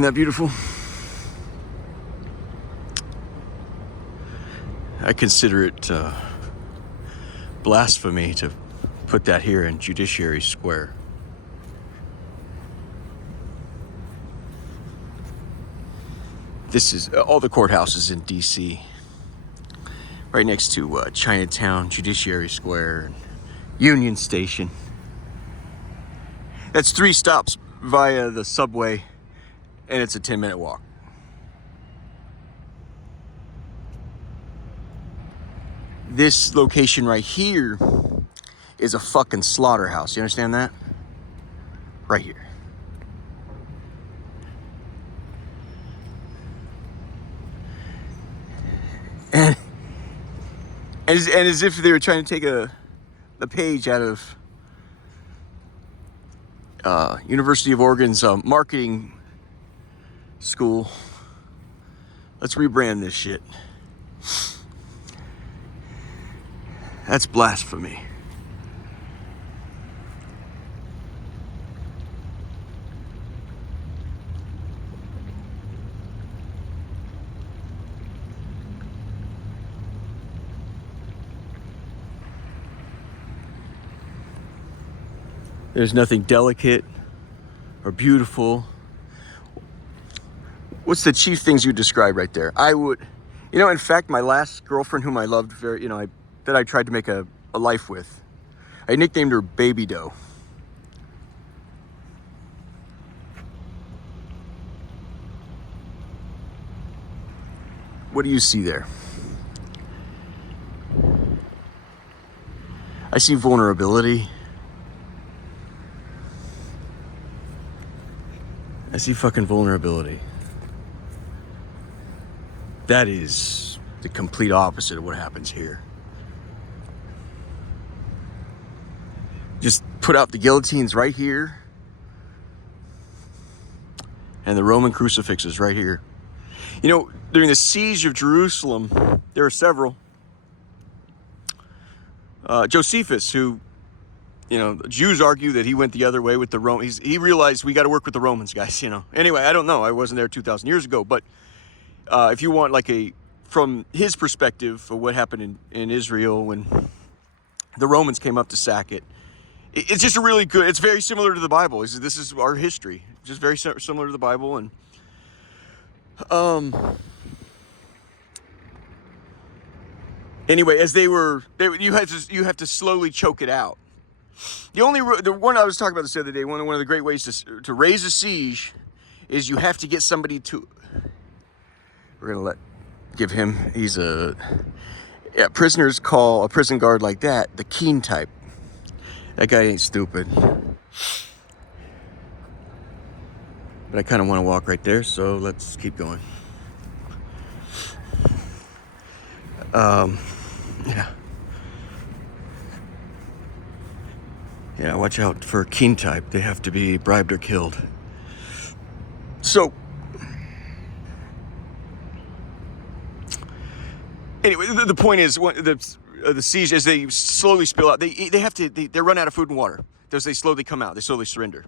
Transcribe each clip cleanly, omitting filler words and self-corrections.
Isn't that beautiful? I consider it blasphemy to put that here in Judiciary Square. This is all the courthouses in DC, right next to Chinatown, Judiciary Square, Union Station. That's 3 stops via the subway, and it's a 10-minute walk. This location right here is a fucking slaughterhouse. You understand that? Right here. And as if they were trying to take a page out of University of Oregon's marketing school. Let's rebrand this shit. That's blasphemy. There's nothing delicate or beautiful. What's the chief things you describe right there? I would, in fact, my last girlfriend whom I loved very, that I tried to make a life with, I nicknamed her Baby Doe. What do you see there? I see vulnerability. I see fucking vulnerability. That is the complete opposite of what happens here. Just put out the guillotines right here, and the Roman crucifixes right here. During the siege of Jerusalem, there were several. Josephus, who, Jews argue that he went the other way with the Romans. He realized we got to work with the Romans, guys, Anyway, I don't know. I wasn't there 2,000 years ago. But if you want from his perspective of what happened in Israel when the Romans came up to sack it, it's just it's very similar to the Bible. This is our history. Just very similar to the Bible. And anyway, as you have to slowly choke it out. The one I was talking about this the other day, one of the great ways to raise a siege is you have to get somebody to. We're gonna he's prisoners call a prison guard like that the keen type. That guy ain't stupid. But I kind of want to walk right there, so let's keep going. Yeah. Yeah, watch out for keen type. They have to be bribed or killed. So, anyway, the point is, the siege, as they slowly spill out, they run out of food and water. As they slowly come out, they slowly surrender.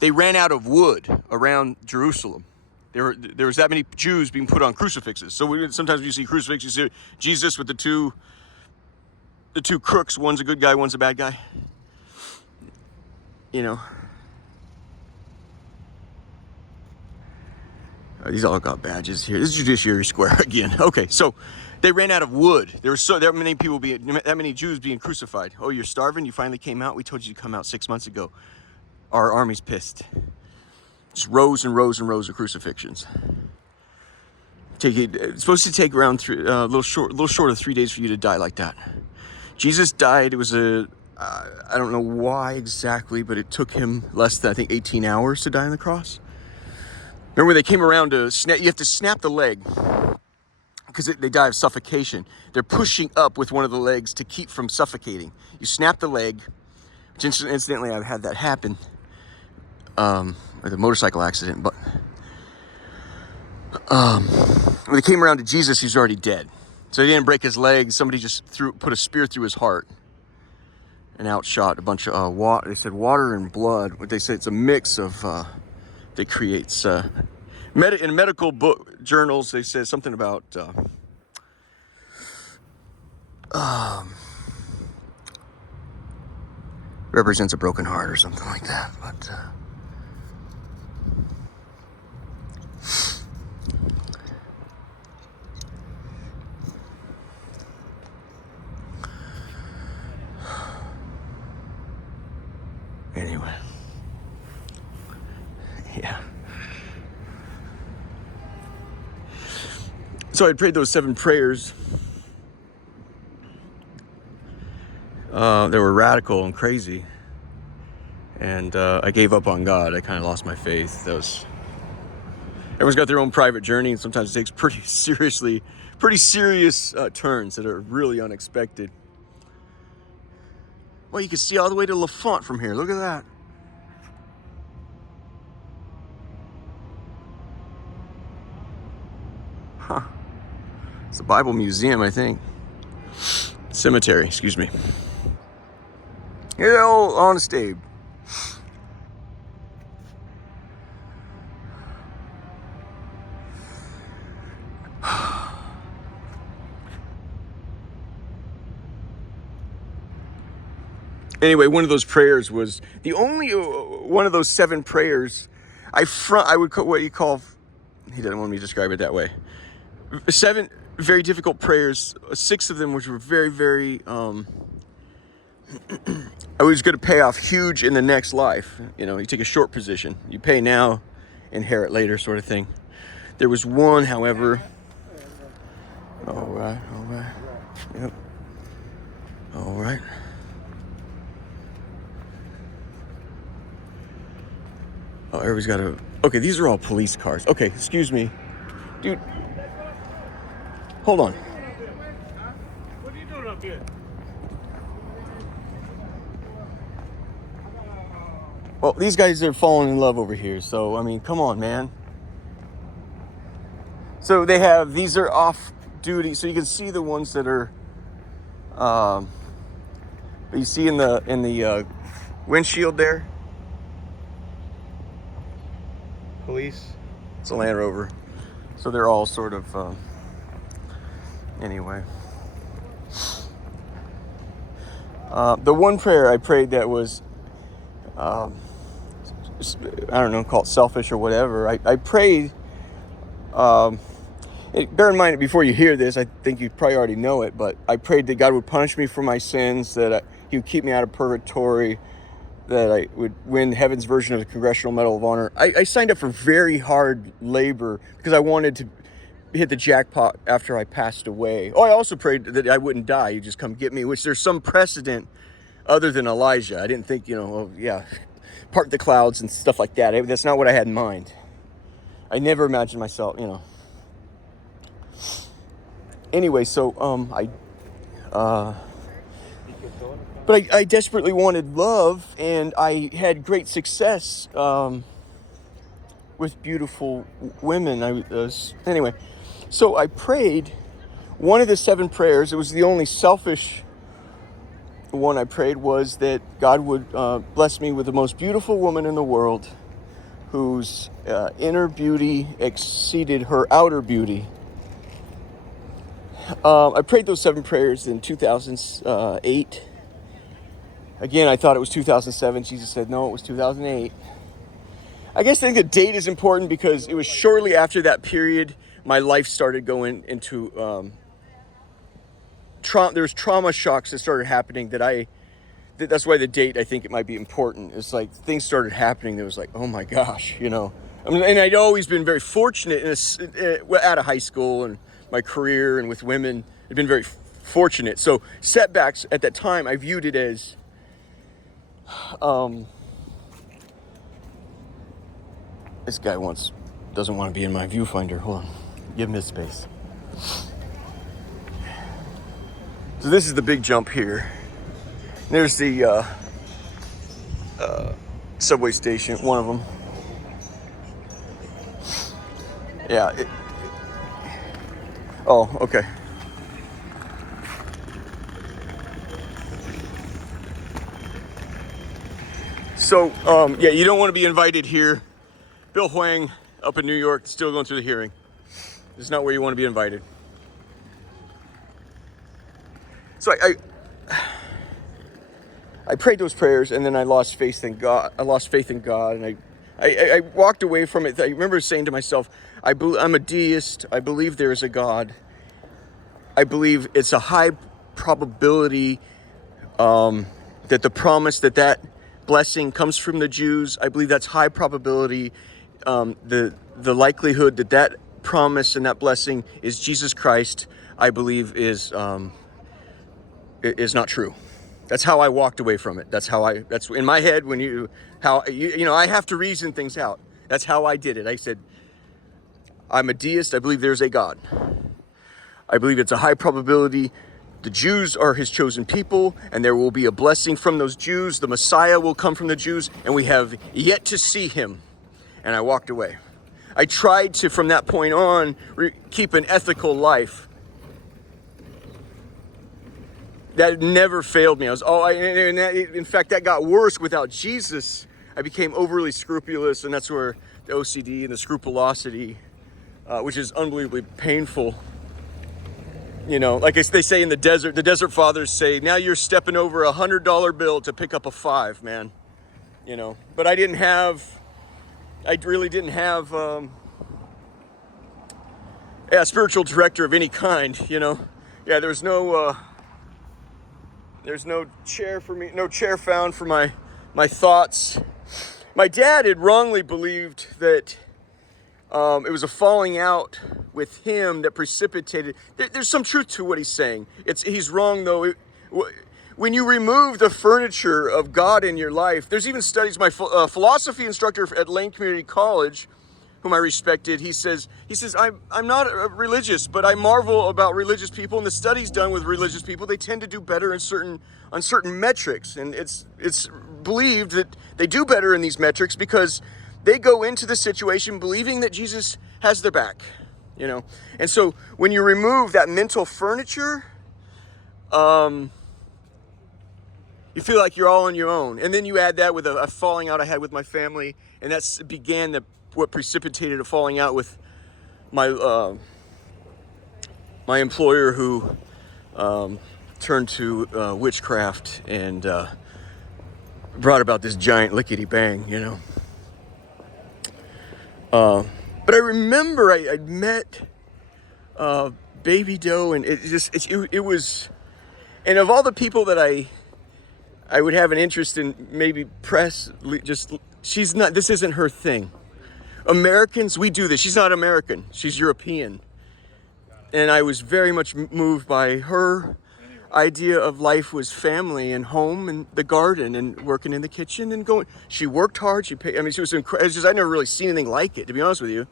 They ran out of wood around Jerusalem. There was that many Jews being put on crucifixes. So sometimes you see crucifixes, you see Jesus with the two crooks. One's a good guy, one's a bad guy. These all got badges here. This is Judiciary Square again. Okay, so they ran out of wood. There were that many Jews being crucified. Oh, you're starving? You finally came out? We told you to come out 6 months ago. Our army's pissed. Just rows and rows and rows of crucifixions. It's supposed to take around a little short of 3 days for you to die like that. Jesus died. It was I don't know why exactly, but it took him less than, I think, 18 hours to die on the cross. Remember when they came around to snap, you have to snap the leg because they die of suffocation. They're pushing up with one of the legs to keep from suffocating. You snap the leg, which incidentally I've had that happen. Like a motorcycle accident, but when they came around to Jesus, he's already dead. So he didn't break his leg. Somebody just put a spear through his heart and outshot a bunch of water. They said water and blood. What they said, it's a mix of that creates in medical book journals. They say something about represents a broken heart or something like that. But anyway, yeah. So I prayed those 7 prayers. They were radical and crazy, and I gave up on God. I kind of lost my faith. Everyone's got their own private journey, and sometimes it takes pretty serious turns that are really unexpected. Well, you can see all the way to L'Enfant from here. Look at that. Huh. It's the Bible Museum, I think. Cemetery, excuse me. Yeah, old Honest Abe. Anyway, one of those prayers was the only one of those 7 prayers. I would call what you call. He doesn't want me to describe it that way. 7 very difficult prayers. 6 of them which were very, very. I was going to pay off huge in the next life. You know, you take a short position. You pay now, inherit later, sort of thing. There was one, however. All right. Yep. All right. Oh, everybody's got a... Okay, these are all police cars. Okay, excuse me. Dude. Hold on. What are you doing up here? Well, these guys are falling in love over here. So, I mean, come on, man. So they have... These are off duty. So you can see the ones that are... you see in the windshield there? Police. It's a Land Rover. So they're all sort of anyway. The one prayer I prayed that was I don't know, call it selfish or whatever. I prayed bear in mind, before you hear this, I think you probably already know it, but I prayed that God would punish me for my sins, that He would keep me out of purgatory, that I would win heaven's version of the Congressional Medal of Honor. I signed up for very hard labor because I wanted to hit the jackpot after I passed away. Oh, I also prayed that I wouldn't die. You just come get me, which there's some precedent other than Elijah. I didn't think, part the clouds and stuff like that. That's not what I had in mind. I never imagined myself, Anyway, so But I desperately wanted love, and I had great success with beautiful women. Anyway, so I prayed one of the 7 prayers. It was the only selfish one I prayed, was that God would bless me with the most beautiful woman in the world, whose inner beauty exceeded her outer beauty. I prayed those 7 prayers in 2008. Again, I thought it was 2007. Jesus said, no, it was 2008. I guess I think the date is important because it was shortly after that period my life started going into there's trauma shocks that started happening that's why the date, I think it might be important. It's like things started happening that was like, oh my gosh, and I'd always been very fortunate out of high school and my career and with women. I'd been very fortunate. So setbacks at that time, I viewed it as this guy doesn't want to be in my viewfinder. Hold on. Give him his space. So this is the big jump here. There's the subway station, one of them. Yeah. Oh, okay. So, you don't want to be invited here. Bill Hwang up in New York, still going through the hearing. This is not where you want to be invited. So I prayed those prayers, and then I lost faith in God. And I walked away from it. I remember saying to myself, I'm a deist. I believe there is a God. I believe it's a high probability that the promise that blessing comes from the Jews. I believe that's high probability. The likelihood that promise and that blessing is Jesus Christ, I believe is not true. That's how I walked away from it. That's in my head when I have to reason things out. That's how I did it. I said, I'm a deist. I believe there's a God. I believe it's a high probability. The Jews are his chosen people, and there will be a blessing from those Jews. The Messiah will come from the Jews, and we have yet to see him. And I walked away. I tried to, from that point on, keep an ethical life. That never failed me. In fact, that got worse without Jesus. I became overly scrupulous, and that's where the OCD and the scrupulosity, which is unbelievably painful. Like they say in the desert fathers say, now you're stepping over $100 bill to pick up a 5, man. But I really didn't have a spiritual director of any kind, Yeah, there's no chair for me, no chair found for my thoughts. My dad had wrongly believed that it was a falling out with him that precipitated. There's some truth to what he's saying. He's wrong though. When you remove the furniture of God in your life, there's even studies. My philosophy instructor at Lane Community College, whom I respected, he says I'm not religious, but I marvel about religious people, and the studies done with religious people, they tend to do better on certain metrics, and it's believed that they do better in these metrics because they go into the situation believing that Jesus has their back, And so when you remove that mental furniture, you feel like you're all on your own. And then you add that with a falling out I had with my family, and that's began what precipitated a falling out with my my employer, who turned to witchcraft and brought about this giant lickety bang, But I remember I'd met Baby Doe, and it was, and of all the people that I would have an interest in, maybe press, this isn't her thing. Americans, we do this. She's not American. She's European. And I was very much moved by her idea of life was family and home and the garden and working in the kitchen and going. She worked hard. She paid. She was incredible. I've never really seen anything like it, to be honest with you.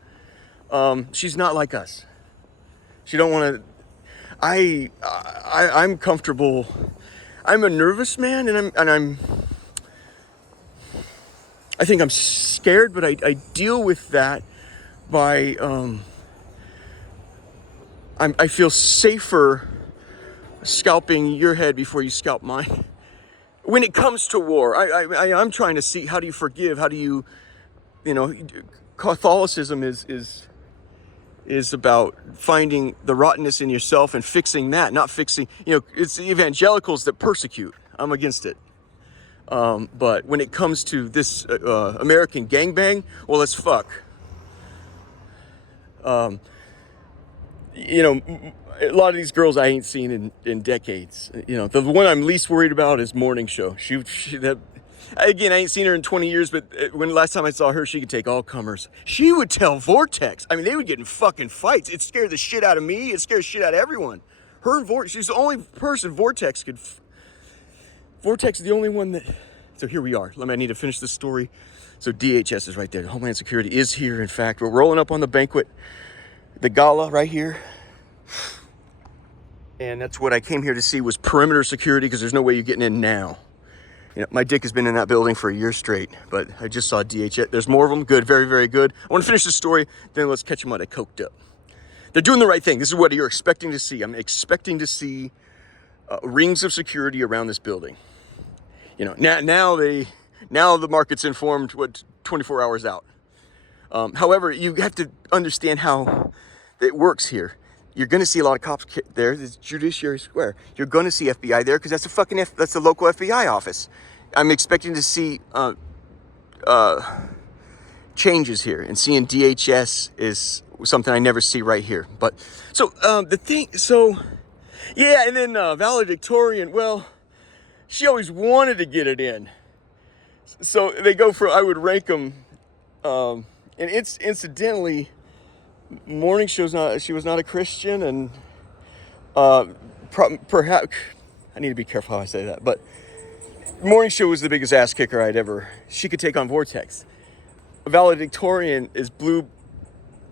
She's not like us. She don't want to. I'm comfortable. I'm a nervous man, and I think I'm scared, but I deal with that by I feel safer scalping your head before you scalp mine. When it comes to war, I'm trying to see, how do you forgive? How do you, Catholicism is about finding the rottenness in yourself and fixing that, not fixing, it's the evangelicals that persecute. I'm against it. But when it comes to this American gangbang, well, let's fuck. A lot of these girls I ain't seen in decades. The one I'm least worried about is Morning Show. Again, I ain't seen her in 20 years, but when last time I saw her, she could take all comers. She would tell Vortex. I mean, they would get in fucking fights. It scared the shit out of me. It scared the shit out of everyone. Her and Vortex, she's the only person Vortex could. Vortex is the only one that. So here we are. I need to finish this story. So DHS is right there. Homeland Security is here. In fact, we're rolling up on the banquet, the gala right here. And that's what I came here to see, was perimeter security, because there's no way you're getting in now. My dick has been in that building for a year straight, but I just saw DHS. There's more of them. Good, very, very good. I want to finish this story, then let's catch them while they coked up. They're doing the right thing. This is what you're expecting to see. I'm expecting to see rings of security around this building. Now the market's informed 24 hours out. However, you have to understand how it works here. You're going to see a lot of cops there. There's Judiciary Square. You're going to see FBI there because that's that's the local FBI office. I'm expecting to see changes here, and seeing DHS is something I never see right here. But so yeah, and then valedictorian. Well, she always wanted to get it in, so they go for, I would rank them, and it's incidentally, morning show's not. She was not a Christian, and perhaps I need to be careful how I say that, but morning show was the biggest ass kicker she could take on Vortex. Valedictorian is blue.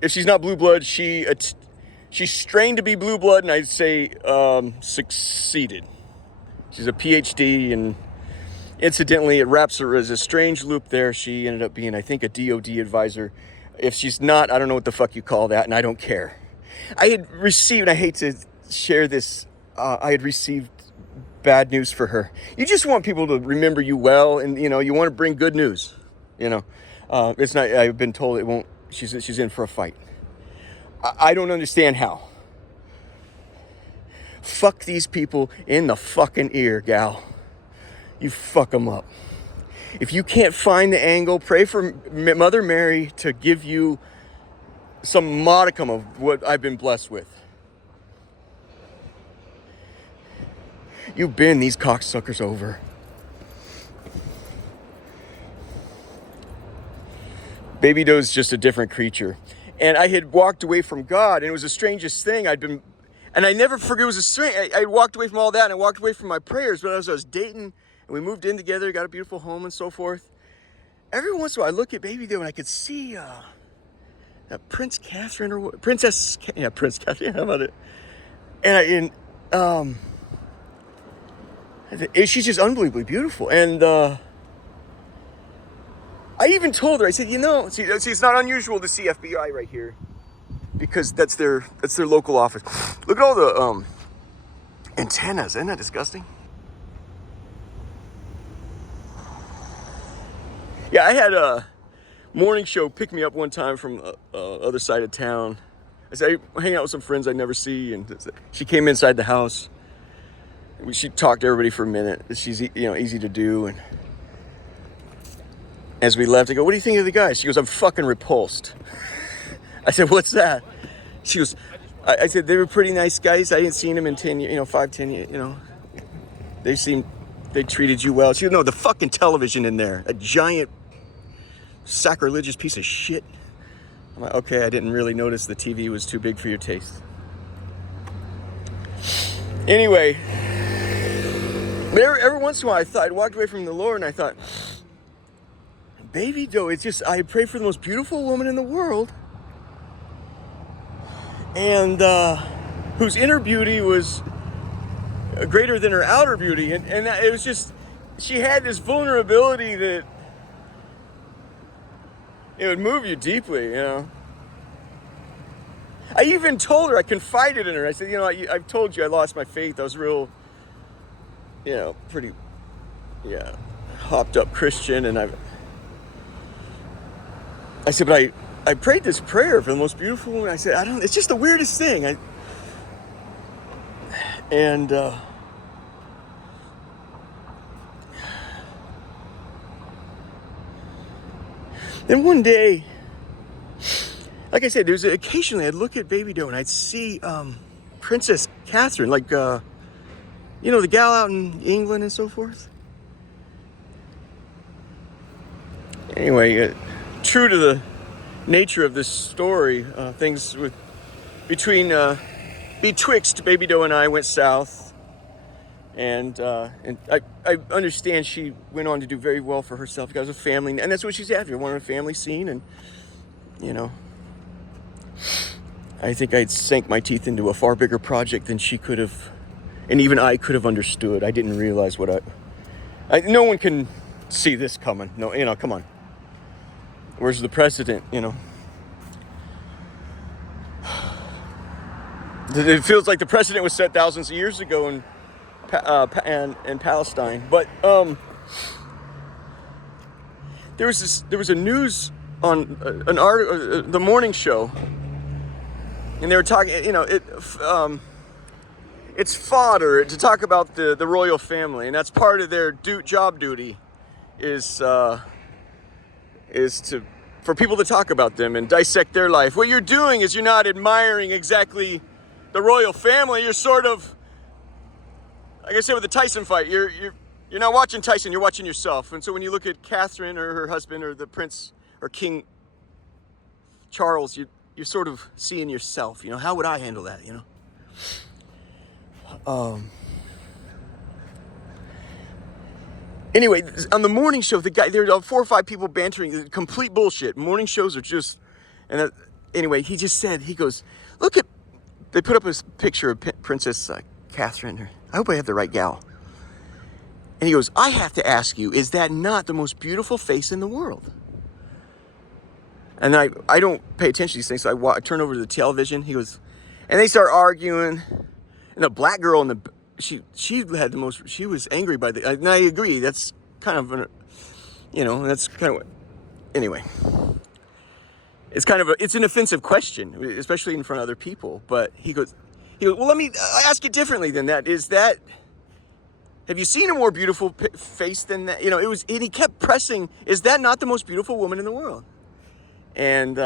If she's not blue blood, she's strained to be blue blood, and I'd say succeeded. She's a PhD, and incidentally, it wraps her as a strange loop there. She ended up being, I think, a DOD advisor. If she's not, I don't know what the fuck you call that, and I don't care. I had received, I hate to share this, I had received bad news for her. You just want people to remember you well, and you want to bring good news. It's not. I've been told it won't. She's in for a fight. I don't understand how. Fuck these people in the fucking ear, gal. You fuck them up. If you can't find the angle, pray for Mother Mary to give you some modicum of what I've been blessed with. You bend these cocksuckers over. Baby Doe's just a different creature. And I had walked away from God, and it was the strangest thing. And I never forget, it was a strange, I walked away from all that, and I walked away from my prayers, but as I was dating, and we moved in together, got a beautiful home and so forth. Every once in a while, I look at Baby Doe, and I could see Prince Catherine, or Princess, yeah, Prince Catherine, how about it? And she's just unbelievably beautiful. And I even told her, I said, see, it's not unusual to see FBI right here, because that's their local office. Look at all the antennas. Isn't that disgusting? Yeah, I had a morning show pick me up one time from other side of town. I said, I'm hanging out with some friends I never see, and she came inside the house. She talked to everybody for a minute. She's easy to do, and as we left, I go, what do you think of the guy? She goes, I'm fucking repulsed. I said, what's that? She goes, I said, they were pretty nice guys. I hadn't seen them in 10 years, 5, 10 years, they treated you well. She goes, no, the fucking television in there, a giant sacrilegious piece of shit. I'm like, okay, I didn't really notice the TV was too big for your taste. Anyway, every once in a while, I'd walked away from the Lord, and I thought, Baby Doe, it's just, I pray for the most beautiful woman in the world, and whose inner beauty was greater than her outer beauty, and it was just, she had this vulnerability that it would move you deeply, I even told her, I confided in her, I said, I've told you I lost my faith. I was real, pretty, hopped up Christian, and I said, but I prayed this prayer for the most beautiful woman. I said, it's just the weirdest thing. Then one day, like I said, occasionally I'd look at Baby Doe and I'd see Princess Catherine, like, the gal out in England and so forth. Anyway, true to the nature of this story, things betwixt Baby Doe and I went south, and I understand she went on to do very well for herself because of family, and that's what she's after. Wanted a family scene, and I think I'd sank my teeth into a far bigger project than she could have, and even I could have understood. I didn't realize no one can see this coming. No, come on. Where's the precedent, It feels like the precedent was set thousands of years ago in Palestine. But there was a news on the morning show, and they were talking. It's fodder to talk about the royal family, and that's part of their job duty, is for people to talk about them and dissect their life. What you're doing is you're not admiring exactly the royal family. You're sort of, like I said with the Tyson fight, you're not watching Tyson, you're watching yourself. And so when you look at Catherine or her husband or the Prince or King Charles, you're sort of seeing yourself. How would I handle that? Anyway, on the morning show, there are 4 or 5 people bantering, complete bullshit. Morning shows are just, anyway, he just said, he goes, they put up a picture of Princess Catherine. I hope I have the right gal. And he goes, I have to ask you, is that not the most beautiful face in the world? And I don't pay attention to these things, so I turn over to the television. He goes, and they start arguing. And the black girl she had the most, she was angry by and I agree, that's kind of, that's kind of, anyway. It's an offensive question, especially in front of other people. But he goes, well, let me ask it differently than that. Have you seen a more beautiful face than that? And he kept pressing, is that not the most beautiful woman in the world? And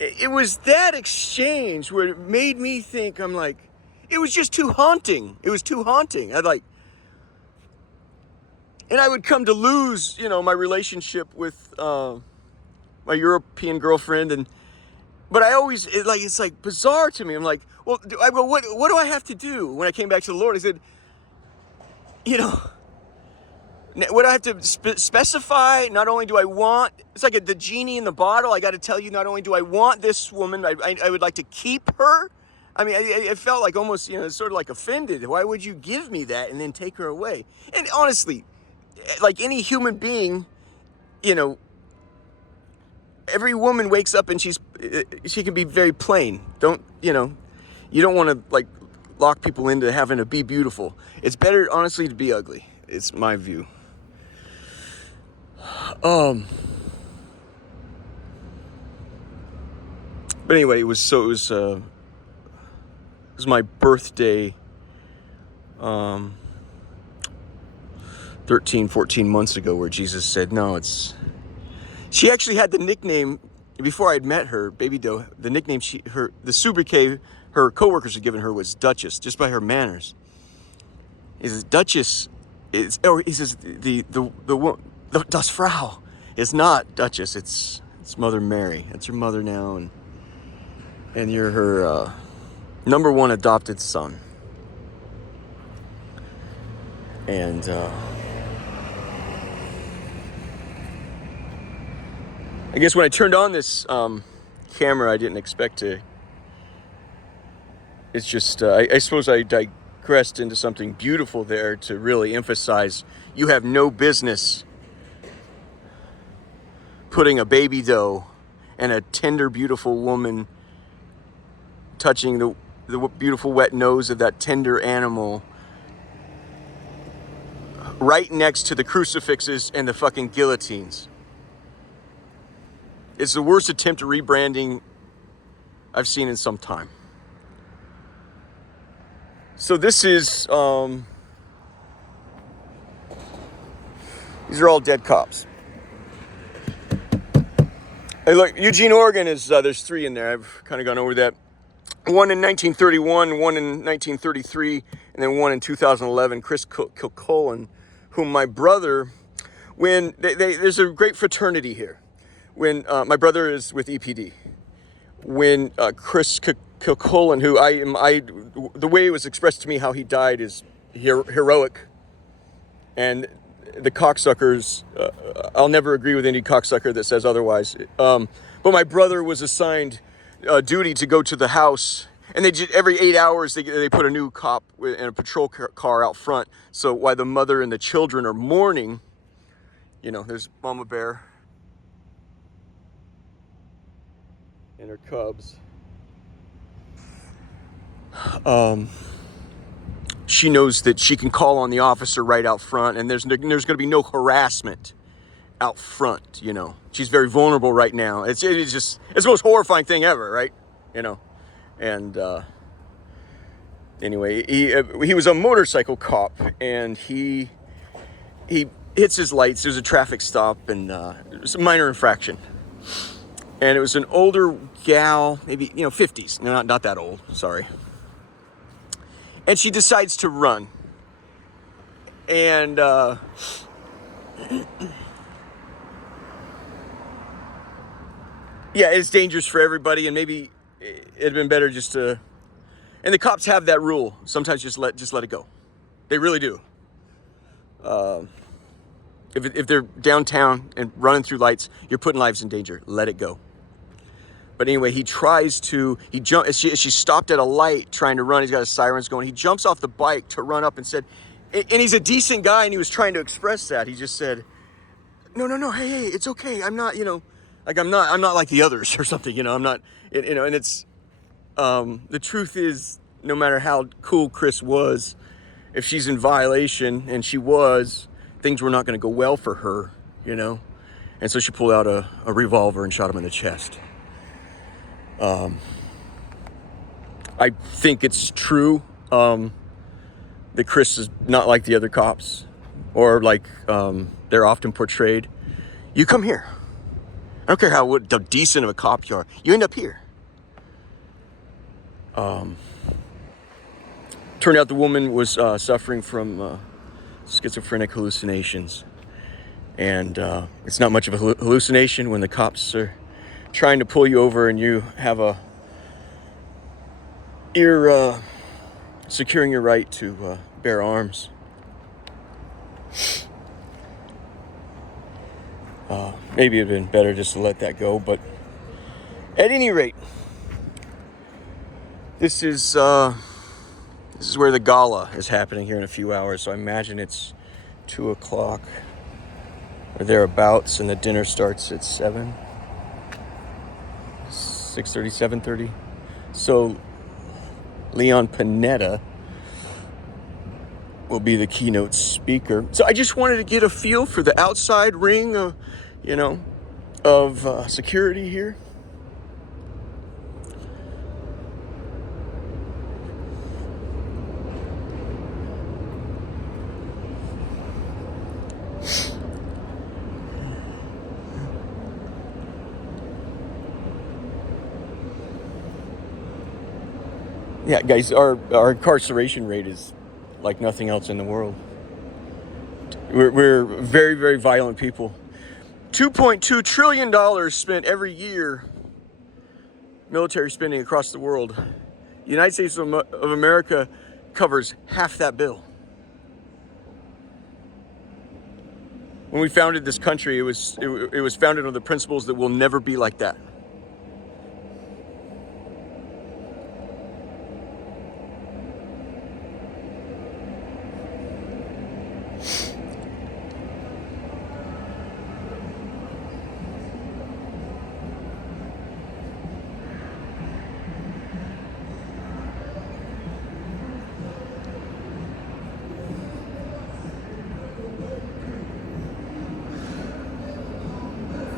it was that exchange where it made me think, I'm like, it was just too haunting. It was too haunting. And I would come to lose, my relationship with my European girlfriend, but I always, it's like bizarre to me. I'm like, well, what do I have to do? When I came back to the Lord, I said, what do I have to specify? Not only do I want, it's like the genie in the bottle. I got to tell you, not only do I want this woman, I would like to keep her. I mean, I felt like almost, sort of like offended. Why would you give me that and then take her away? And honestly, like any human being, every woman wakes up and she can be very plain. You don't want to like lock people into having to be beautiful. It's better, honestly, to be ugly. It's my view. But anyway, it was my birthday 13, 14 months ago, where Jesus said, no, she actually had the nickname, before I'd met her, Baby Doe, the nickname the sobriquet her coworkers had given her was Duchess, just by her manners. He says, Duchess, he says, Das Frau is not Duchess, it's Mother Mary. That's her mother now, and you're her number 1 adopted son. And I guess when I turned on this camera, I didn't expect to. It's just, I suppose I digressed into something beautiful there to really emphasize you have no business putting a baby doe and a tender, beautiful woman touching the beautiful wet nose of that tender animal right next to the crucifixes and the fucking guillotines. It's the worst attempt at rebranding I've seen in some time. So this is, these are all dead cops. Hey, look, Eugene, Oregon is, there's 3 in there. I've kind of gone over that. One in 1931, one in 1933, and then one in 2011, Chris Kilcullen, whom my brother, when there's a great fraternity here. When my brother is with EPD, when Chris Kilcullen, who the way it was expressed to me how he died is heroic, and the cocksuckers, I'll never agree with any cocksucker that says otherwise. But my brother was assigned duty to go to the house, and every 8 hours they put a new cop in a patrol car out front. So while the mother and the children are mourning, there's Mama Bear and her cubs. She knows that she can call on the officer right out front, and there's going to be no harassment out front, you know. She's very vulnerable right now. It's the most horrifying thing ever, right? You know. And anyway, he was a motorcycle cop, and he hits his lights. There's a traffic stop, and it was a minor infraction. And it was an older gal, maybe, 50s. No, not that old, sorry. And she decides to run. And yeah, it's dangerous for everybody, and maybe it'd been better just to. And the cops have that rule. Sometimes just let it go. They really do. If they're downtown and running through lights, you're putting lives in danger. Let it go. But anyway, he she stopped at a light trying to run. He's got his sirens going. He jumps off the bike to run up and said, and he's a decent guy, and he was trying to express that. He just said, no, hey, it's okay. I'm not, I'm not like the others or something, I'm not, and it's, the truth is, no matter how cool Chris was, if she's in violation, and she was, things were not going to go well for her, and so she pulled out a revolver and shot him in the chest. I think it's true that Chris is not like the other cops, or like they're often portrayed. You come here. I don't care how decent of a cop you are. You end up here. Turned out the woman was suffering from schizophrenic hallucinations. And it's not much of a hallucination when the cops are trying to pull you over and you have you're securing your right to bear arms. Maybe it'd been better just to let that go, but at any rate, this is where the gala is happening here in a few hours. So I imagine it's 2:00 or thereabouts, and the dinner starts at 6:30, 7:30. So Leon Panetta will be the keynote speaker. So I just wanted to get a feel for the outside ring of, security here. Yeah, guys, our incarceration rate is like nothing else in the world. We're very, very violent people. $2.2 trillion spent every year, military spending across the world. The United States of America covers half that bill. When we founded this country, it was founded on the principles that will never be like that.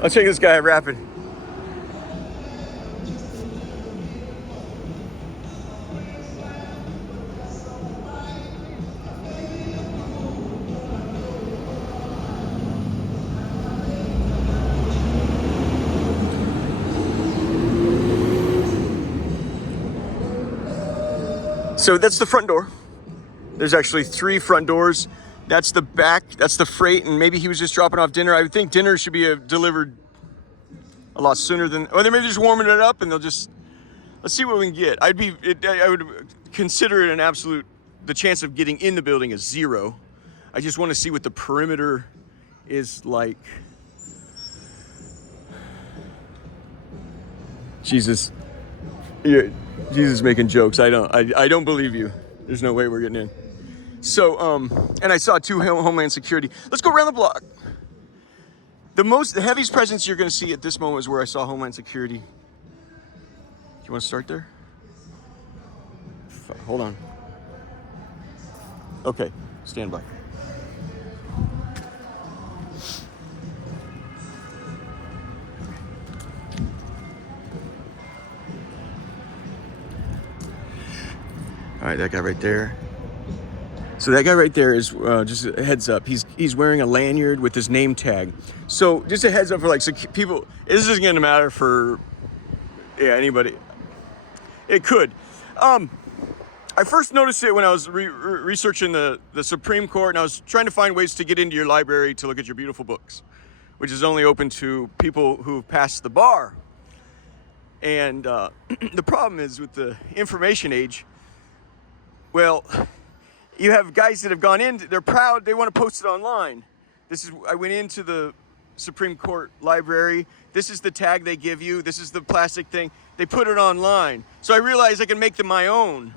I'll check this guy rapping. So that's the front door. There's actually 3 front doors. That's the back, that's the freight, and maybe he was just dropping off dinner. I would think dinner should be delivered a lot sooner than, or they may be just warming it up and let's see what we can get. I would consider it an absolute, the chance of getting in the building is 0. I just want to see what the perimeter is like. Jesus making jokes. I don't believe you. There's no way we're getting in. So, and I saw 2 Homeland Security. Let's go around the block. The heaviest presence you're going to see at this moment is where I saw Homeland Security. Do you want to start there? Hold on. Okay, stand by. All right, that guy right there. So that guy right there is just a heads up. He's wearing a lanyard with his name tag. So just a heads up for like people. This isn't gonna matter for anybody. It could. I first noticed it when I was researching the Supreme Court, and I was trying to find ways to get into your library to look at your beautiful books, which is only open to people who've passed the bar. And the problem is with the information age, well, you have guys that have gone in, they're proud, they want to post it online. I went into the Supreme Court library. This is the tag they give you. This is the plastic thing. They put it online. So I realized I can make them my own.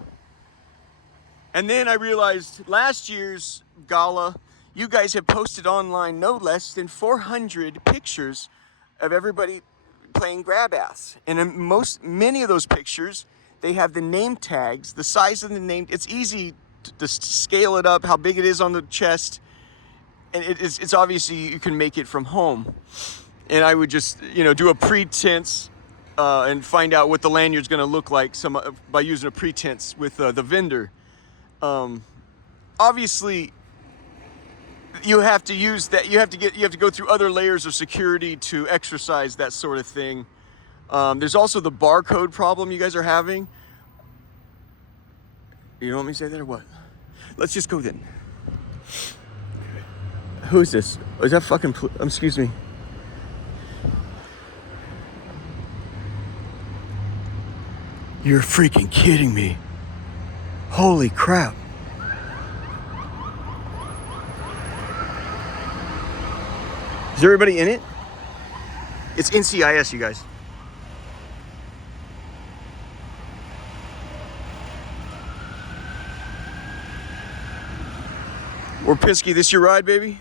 And then I realized last year's gala, you guys have posted online no less than 400 pictures of everybody playing grab ass. And in many of those pictures, they have the name tags, the size of the name. It's easy to scale it up, how big it is on the chest. And it's obviously you can make it from home. And I would just, do a pretense and find out what the lanyard's going to look like by using a pretense with the vendor. Obviously, you have to use that. You have to go through other layers of security to exercise that sort of thing. There's also the barcode problem you guys are having. You don't want me to say that or what? Let's just go then. Who is this? Oh, is that fucking? Excuse me. You're freaking kidding me. Holy crap. Is everybody in it? It's NCIS, you guys. Warpinski, this your ride, baby?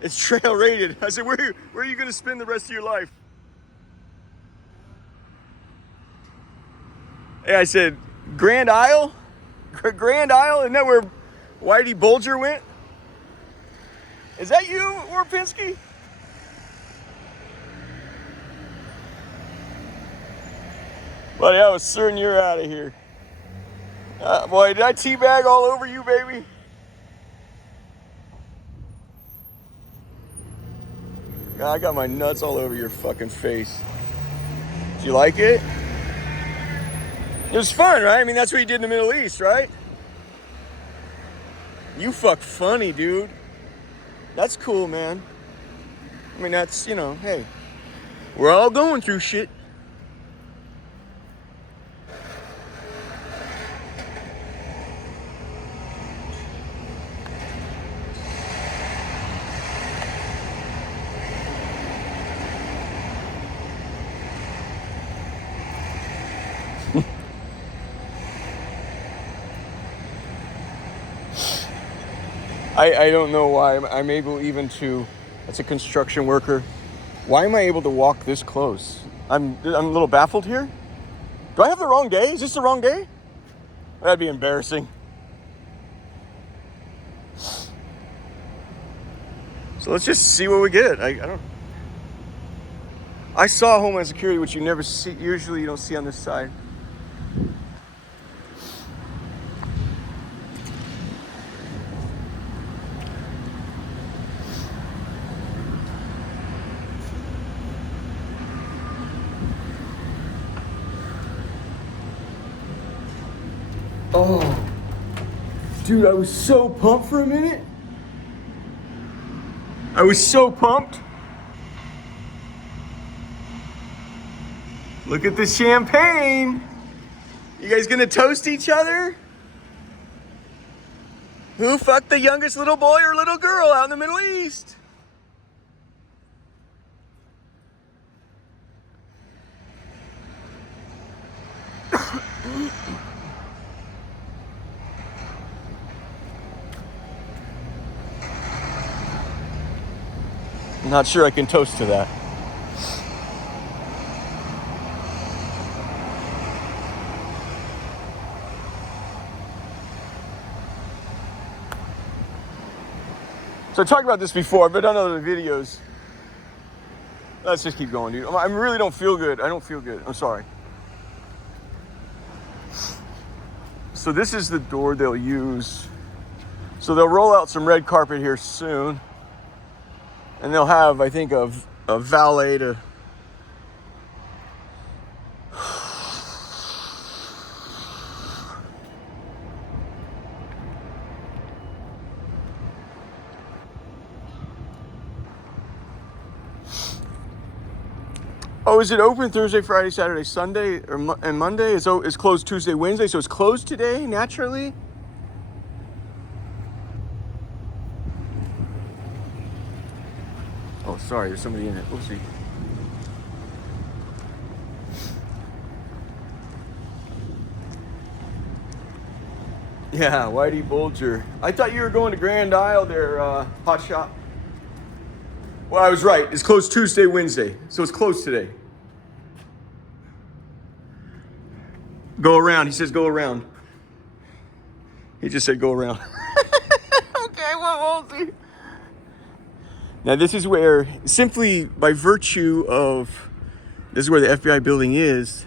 It's trail rated. I said, where are you going to spend the rest of your life? Hey, I said, Grand Isle? Grand Isle? Isn't that where Whitey Bulger went? Is that you, Warpinski? Buddy, I was certain you're out of here. Boy, did I teabag all over you, baby? God, I got my nuts all over your fucking face. Did you like it? It was fun, right? I mean, that's what you did in the Middle East, right? You fuck funny, dude. That's cool, man. I mean, that's, hey. We're all going through shit. I don't know why I'm able even to, as a construction worker, why am I able to walk this close? I'm a little baffled here. Do I have the wrong day? Is this the wrong day? That'd be embarrassing. So let's just see what we get. I saw Homeland Security, which you never see, usually you don't see on this side. Oh, dude, I was so pumped for a minute. I was so pumped. Look at the champagne. You guys gonna toast each other? Who fucked the youngest little boy or little girl out in the Middle East? I'm not sure I can toast to that. So I talked about this before, I've done other videos. Let's just keep going, dude. I really don't feel good. I don't feel good. I'm sorry. So this is the door they'll use. So they'll roll out some red carpet here soon. And they'll have, I think, a valet to... Oh, is it open Thursday, Friday, Saturday, Sunday, and Monday? It's closed Tuesday, Wednesday, so it's closed today, naturally? Oh, sorry, there's somebody in it. Oopsie. Yeah, Whitey Bulger. I thought you were going to Grand Isle there, Hot Shot. Well, I was right. It's closed Tuesday, Wednesday. So it's closed today. Go around. He says go around. He just said go around. Okay, well, we'll see. Now this is where, simply by virtue of, this is where the FBI building is.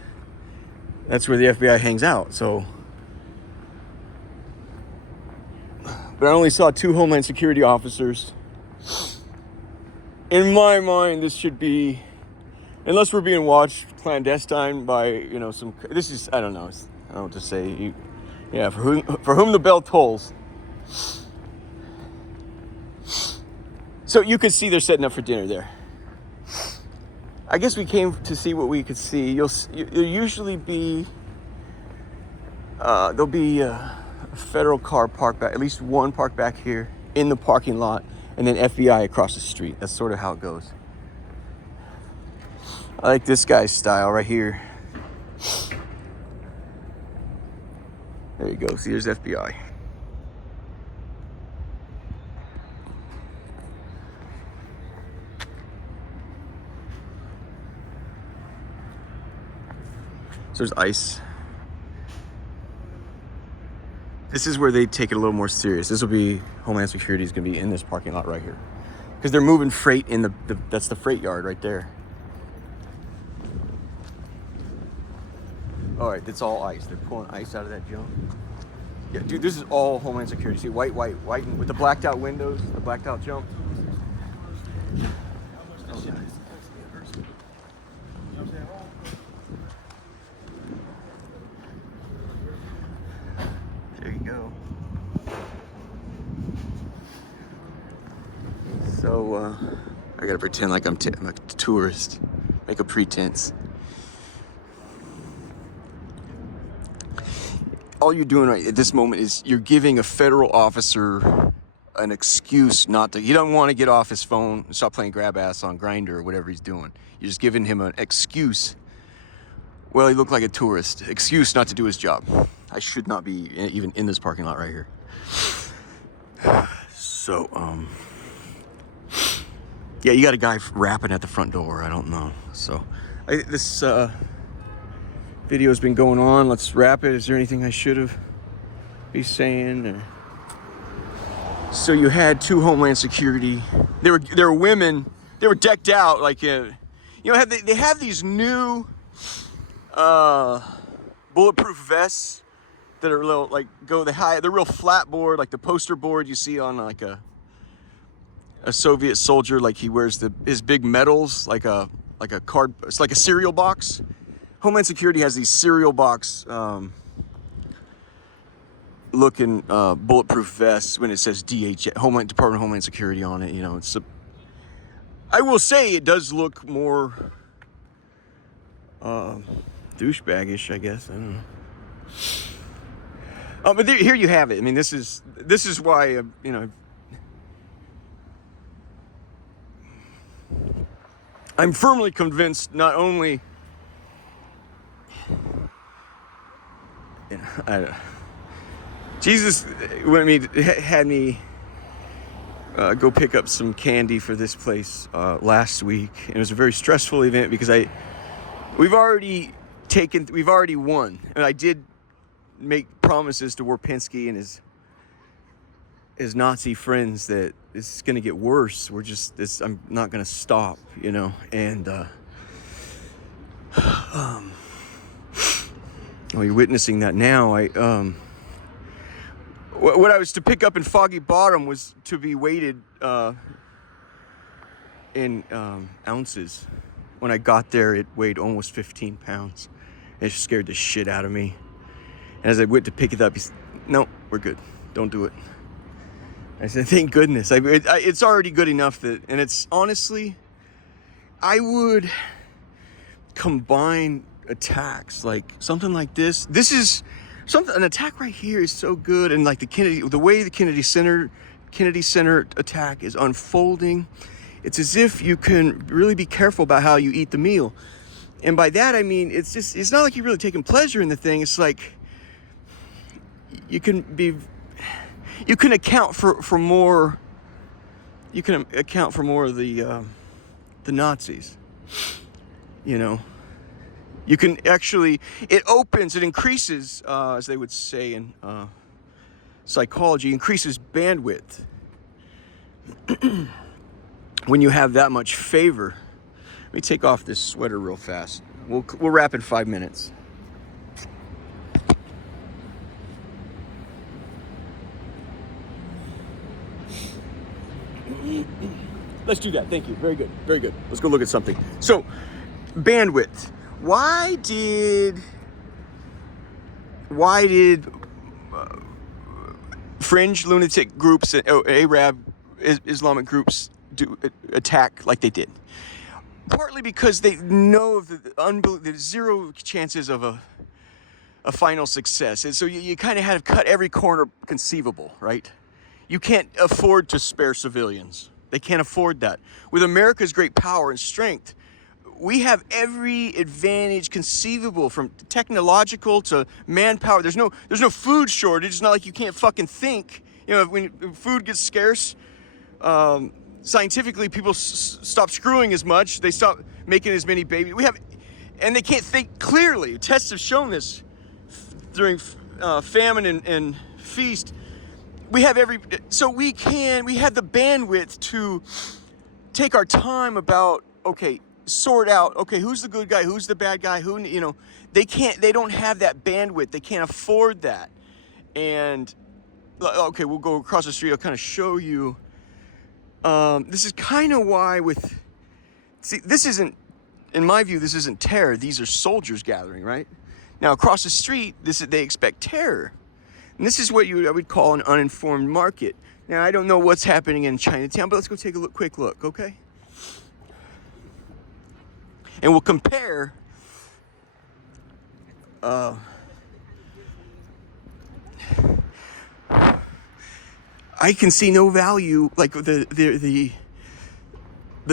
That's where the FBI hangs out, so. But I only saw 2 Homeland Security officers. In my mind, this should be, unless we're being watched clandestine by, you know, some, this is, I don't know what to say. Yeah, for whom the bell tolls. So you could see they're setting up for dinner there. I guess we came to see what we could see. You'll usually be, there'll be a federal car parked back, at least one parked back here in the parking lot, and then FBI across the street. That's sort of how it goes. I like this guy's style right here. There you go. See, there's FBI. So there's ICE. This is where they take it a little more serious. This will be, Homeland Security is going to be in this parking lot right here. Because they're moving freight in that's the freight yard right there. All right, that's all ICE. They're pulling ICE out of that junk. Yeah, dude, this is all Homeland Security. See, white, with the blacked out windows, the blacked out jump. Oh, yeah. There you go. So, I gotta pretend like I'm a tourist. Make a pretense. All you're doing right at this moment is you're giving a federal officer an excuse not to, he doesn't want to get off his phone and stop playing grab ass on Grindr or whatever he's doing. You're just giving him an excuse. Well, he looked like a tourist. Excuse not to do his job. I should not be even in this parking lot right here. So, yeah, you got a guy rapping at the front door. I don't know. So, this video's been going on. Let's wrap it. Is there anything I should have be saying? So you had 2 Homeland Security. They were women. They were decked out like, you know, they have these new bulletproof vests that are little, like, they're real flat board, like the poster board you see on like a Soviet soldier, like he wears his big medals, like a card, it's like a cereal box. Homeland Security has these cereal box looking bulletproof vests when it says Department of Homeland Security on it. You know, I will say it does look more douchebaggish, I guess. I don't know. But here you have it. I mean, this is why you know, I'm firmly convinced not only. Jesus had me go pick up some candy for this place last week, and it was a very stressful event because we've already won, and I did make promises to Warpinski and his Nazi friends that this is going to get worse. I'm not going to stop, you know, and well, you're witnessing that now. what I was to pick up in Foggy Bottom was to be weighted in ounces. When I got there, it weighed almost 15 pounds. It scared the shit out of me. And as I went to pick it up, he said, "No, we're good. Don't do it." I said, "Thank goodness." It's already good enough that, and it's honestly, I would combine attacks like something like this. This is something. An attack right here is so good, and like the way the Kennedy Center attack is unfolding, it's as if you can really be careful about how you eat the meal. And by that I mean it's not like you're really taking pleasure in the thing. It's like you can account for more. You can account for more of the Nazis. You know, you can actually. It increases, as they would say in psychology, increases bandwidth when you have that much favor. Let me take off this sweater real fast. We'll wrap in 5 minutes. Let's do that. Thank you. Very good. Very good. Let's go look at something. So, bandwidth. Why did fringe lunatic groups, Arab Islamic groups, attack like they did? Partly because they know of there's zero chances of a final success, and so you kind of had to cut every corner conceivable, right? You can't afford to spare civilians. They can't afford that. With America's great power and strength, we have every advantage conceivable, from technological to manpower. There's no food shortage. It's not like you can't fucking think. You know, when food gets scarce, scientifically, people stop screwing as much. They stop making as many babies. And they can't think clearly. Tests have shown this during famine and feast. We have so we have the bandwidth to take our time about, sort out, who's the good guy, who's the bad guy, they don't have that bandwidth. They can't afford that. And, we'll go across the street. I'll kind of show you. This is kind of why this isn't, in my view, this isn't terror. These are soldiers gathering, right? Now, across the street, they expect terror. And this is what I would call an uninformed market. Now, I don't know what's happening in Chinatown, but let's go take a quick look, okay? And we'll compare I can see no value, like the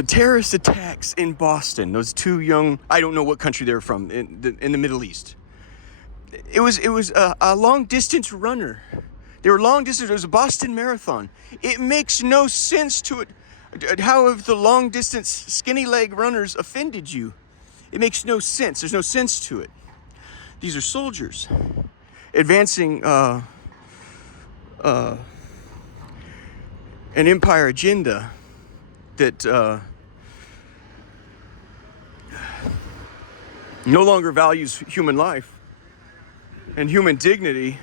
terrorist attacks in Boston. Those two young, I don't know what country they're from, in the Middle East. It was a long distance runner. They were long distance. It was a Boston Marathon. It makes no sense to it. How have the long distance skinny leg runners offended you? It makes no sense. There's no sense to it. These are soldiers advancing an empire agenda that no longer values human life and human dignity.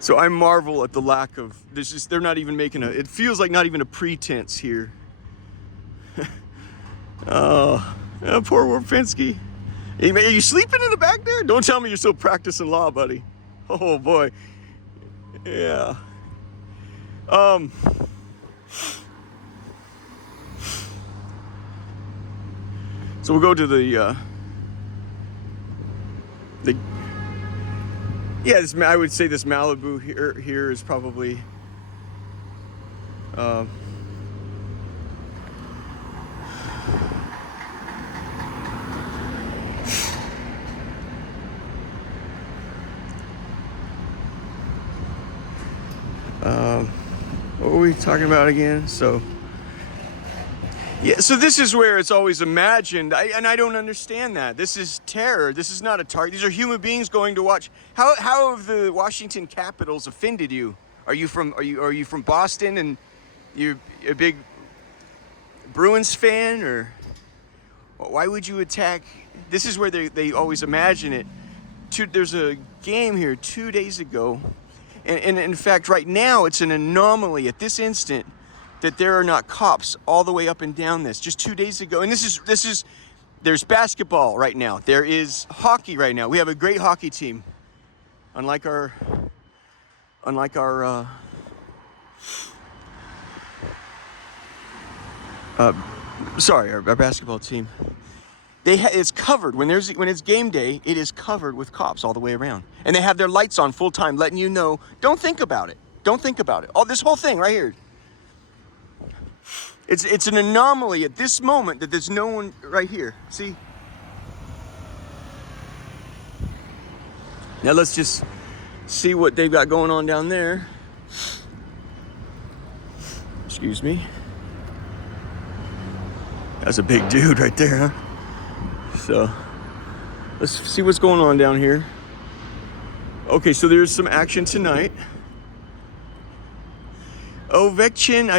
So I marvel at the lack of this. They're not even making it feels like not even a pretense here. Poor Warpinski. Hey, man, are you sleeping in the back there? Don't tell me you're still practicing law, buddy. Oh boy. Yeah. So we'll go to the I would say this Malibu here is probably what were we talking about again? So this is where it's always imagined, and I don't understand that. This is terror. This is not a target. These are human beings going to watch. How have the Washington Capitals offended you? Are you from Boston and you're a big Bruins fan, or why would you attack? This is where they always imagine it. there's a game here 2 days ago, and in fact, right now it's an anomaly at this instant that there are not cops all the way up and down this. Just 2 days ago, and there's basketball right now. There is hockey right now. We have a great hockey team, unlike our basketball team. It's covered when it's game day. It is covered with cops all the way around, and they have their lights on full time, letting you know, don't think about it. Don't think about it. Oh, this whole thing right here. It's an anomaly at this moment that there's no one right here. See? Now let's just see what they've got going on down there. Excuse me. That's a big dude right there, huh? So let's see what's going on down here. Okay, so there's some action tonight. Ovechkin,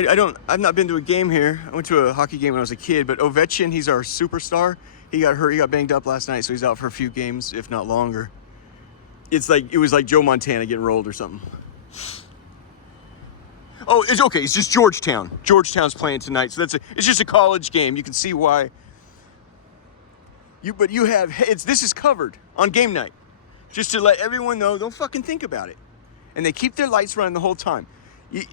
I've not been to a game here. I went to a hockey game when I was a kid, but Ovechkin, he's our superstar. He got hurt, he got banged up last night, so he's out for a few games, if not longer. It was like Joe Montana getting rolled or something. Oh, it's okay, it's just Georgetown. Georgetown's playing tonight, so it's just a college game. You can see why. This is covered on game night. Just to let everyone know, don't fucking think about it. And they keep their lights running the whole time.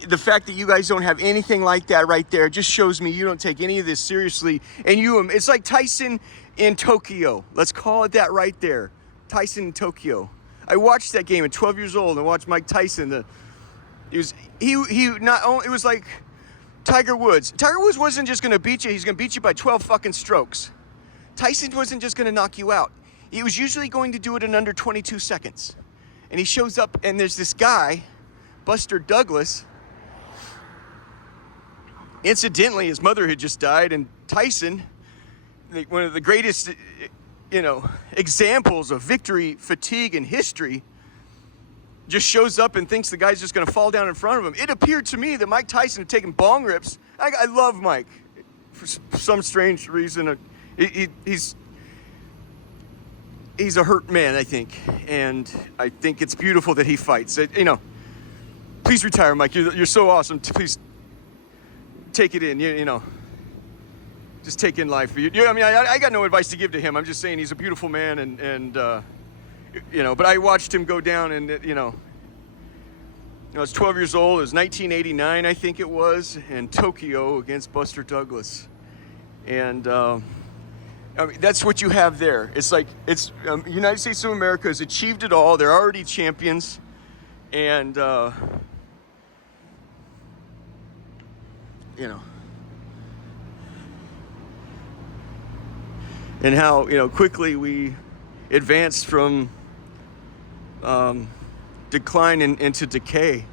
The fact that you guys don't have anything like that right there just shows me you don't take any of this seriously. And it's like Tyson in Tokyo. Let's call it that right there. Tyson in Tokyo. I watched that game at 12 years old and watched Mike Tyson. It was like Tiger Woods. Tiger Woods wasn't just gonna beat you, he's gonna beat you by 12 fucking strokes. Tyson wasn't just gonna knock you out. He was usually going to do it in under 22 seconds. And he shows up and there's this guy, Buster Douglas. Incidentally, his mother had just died, and Tyson, one of the greatest, examples of victory fatigue in history, just shows up and thinks the guy's just going to fall down in front of him. It appeared to me that Mike Tyson had taken bong rips. I love Mike for some strange reason. He's a hurt man, I think, and I think it's beautiful that he fights. Please retire, Mike. You're so awesome. Please take it in. Just take in life. I got no advice to give to him. I'm just saying he's a beautiful man, and but I watched him go down, and I was 12 years old. It was 1989, I think it was, in Tokyo against Buster Douglas, and that's what you have there. It's like United States of America has achieved it all. They're already champions, and and how quickly we advanced from decline into decay.